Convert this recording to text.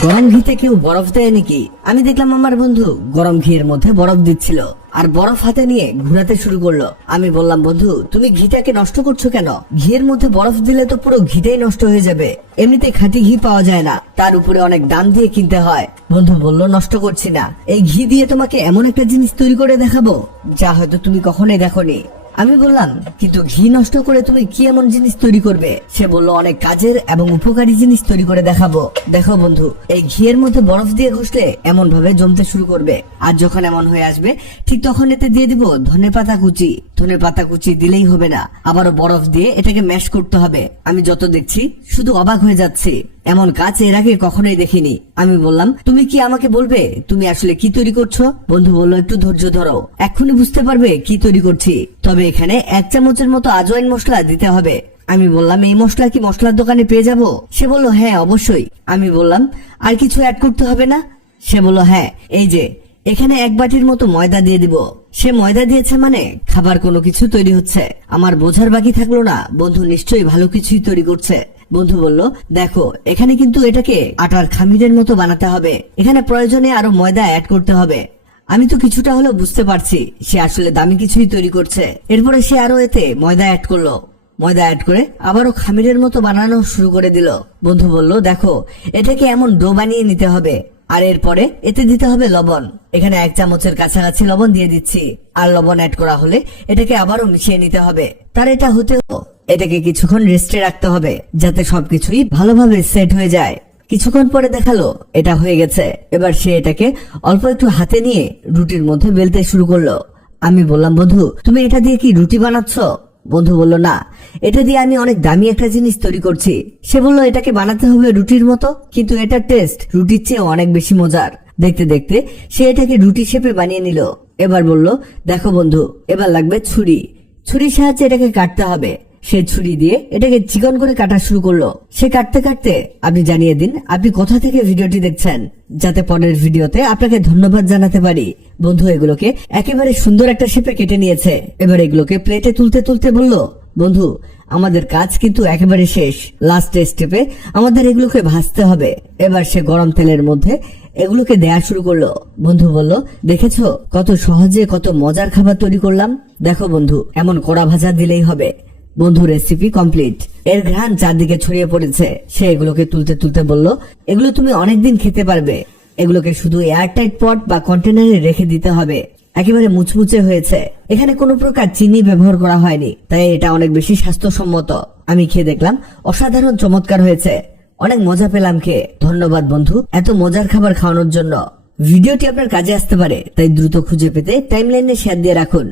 গরম ঘিতে কেউ বরফ দেয় নাকি? আমি দেখলাম আমার বন্ধু গরম ঘিয়ের মধ্যে বরফ দিচ্ছিল আর বরফ হাতে নিয়ে ঘুরাতে শুরু করলো। আমি বললাম, বন্ধু তুমি ঘিটাকে নষ্ট করছো কেন? ঘিয়ের মধ্যে বরফ দিলে তো পুরো ঘিটাই নষ্ট হয়ে যাবে। এমনিতে খাঁটি ঘি পাওয়া যায় না, তার উপরে অনেক দাম দিয়ে কিনতে হয়। বন্ধু বলল, নষ্ট করছি না, এই ঘি দিয়ে তোমাকে এমন একটা জিনিস তৈরি করে দেখাবো যা হয়তো তুমি কখনোই দেখোনি। আমি বললাম, কিন্তু ঘি নষ্ট করে তুমি কি এমন জিনিস তৈরি করবে? সে বলল, অনেক কাজের এবং উপকারী জিনিস তৈরি করে দেখাবো। দেখো বন্ধু, এই ঘিয়ের মধ্যে বরফ দিয়ে ঘষলে এমন ভাবে জমতে শুরু করবে, আর যখন এমন হয়ে আসবে ঠিক তখন এতে দিয়ে দিব ধনেপাতা কুচি। ধনেপাতা কুচি দিলেই হবে না, আবারও বরফ দিয়ে এটাকে ম্যাশ করতে হবে। আমি যত দেখছি শুধু অবাক হয়ে যাচ্ছি, এমন কাজ এর আগে কখনোই দেখিনি। আমি বললাম, তুমি কি আমাকে বলবে তুমি আসলে কি তৈরি করছো? বন্ধু বলল, একটু ধৈর্য ধরো, এক্ষুনি বুঝতে পারবে কি তৈরি করছি। তবে এখানে 1 চামচের মতো আজওয়াইন মশলা দিতে হবে। আমি বললাম, এই মশলা কি মশলার দোকানে পেয়ে যাব? সে বলল, হ্যাঁ অবশ্যই। আমি বললাম, আর কিছু অ্যাড করতে হবে না? সে বলল, হ্যাঁ, এই যে এখানে 1 বাটির মতো ময়দা দিয়ে দিব। সে ময়দা দিয়েছে মানে খাবার কোনো কিছু তৈরি হচ্ছে। আমার বোঝার বাকি থাকলো না, বন্ধু নিশ্চয়ই ভালো কিছুই তৈরি করছে। বন্ধু বলল, দেখো এখানে কিন্তু এটাকে আটার খামিরের মতো বানাতে হবে, এখানে প্রয়োজনে আরো ময়দা অ্যাড করতে হবে। আমি তো কিছুটা হলেও বুঝতে পারছি সে আসলে দামি কিছুই তৈরি করছে। এরপরে সে আরো এতে ময়দা অ্যাড করলো। ময়দা অ্যাড করে আবারও খামিরের মতো বানানো শুরু করে দিল। বন্ধু বলল, দেখো এটাকে এমন ডো বানিয়ে নিতে হবে, আর এরপরে এতে দিতে হবে লবণ। এখানে 1 চামচের কাছাকাছি লবণ দিয়ে দিচ্ছি। আর লবণ অ্যাড করা হলে এটাকে আবারও মিশিয়ে নিতে হবে। তার এটা হতেও এটাকে কিছুক্ষণ রেস্টে রাখতে হবে যাতে সবকিছুই ভালোভাবে সেট হয়ে যায়। কিছুক্ষণ পরে দেখালো এটা হয়ে গেছে। এবার সে এটাকে অল্প একটু হাতে নিয়ে রুটির মধ্যে বেলতে শুরু করলো। আমি বললাম, বন্ধু তুমি এটা দিয়ে কি রুটি বানাচ্ছ? বন্ধু বলল, না, এটা দিয়ে আমি অনেক দামি একটা জিনিস তৈরি করছি। সে বলল, এটাকে বানাতে হবে রুটির মতো, কিন্তু এটার টেস্ট রুটির চেয়ে অনেক বেশি মজার। দেখতে দেখতে সে এটাকে রুটি শেপে বানিয়ে নিল। এবার বলল, দেখো বন্ধু, এবার লাগবে ছুরি। ছুরির সাহায্যে এটাকে কাটতে হবে। সে ছুরি দিয়ে এটাকে চিকন করে কাটা শুরু করলো। সে কাটতে কাটতে আপনি জানিয়ে দিন আপনি কোথা থেকে ভিডিওটি দেখছেন, যাতে পরের ভিডিওতে আপনাকে ধন্যবাদ জানাতে পারি। বন্ধু এগুলোকে একেবারে সুন্দর একটা শেপে কেটে নিয়েছে। এবার এগুলোকে প্লেটে তুলতে তুলতে বলল, বন্ধু আমাদের কাজ কিন্তু একেবারে শেষ। লাস্ট স্টেপে আমাদের এগুলোকে ভাজতে হবে। এবার সে গরম তেলের মধ্যে এগুলোকে দেয়া শুরু করলো। বন্ধু বলল, দেখেছো কত সহজে কত মজার খাবার তৈরি করলাম? দেখো বন্ধু, এমন কড়া ভাজা দিলেই হবে। বন্ধু রেসিপি কমপ্লিট। এর ঘ্রাণ চারদিকে ছড়িয়ে পড়েছে। সে এগুলোকে তুলতে তুলতে বলল, এগুলো তুমি অনেকদিন খেতে পারবে। এগুলোকে শুধু এয়ারটাইট পট বা কন্টেনারে রেখে দিতে হবে। একেবারে মুচমুচে হয়েছে, এখানে কোনো প্রকার চিনি ব্যবহার করা হয়নি, তাই এটা অনেক বেশি স্বাস্থ্যসম্মত। আমি খেয়ে দেখলাম অসাধারণ চমৎকার হয়েছে, অনেক মজা পেলাম খেয়ে। ধন্যবাদ বন্ধু এত মজার খাবার খাওয়ানোর জন্য। ভিডিওটি আপনার কাজে আসতে পারে, তাই দ্রুত খুঁজে পেতে টাইমলাইনে শেয়ার দিয়ে রাখুন।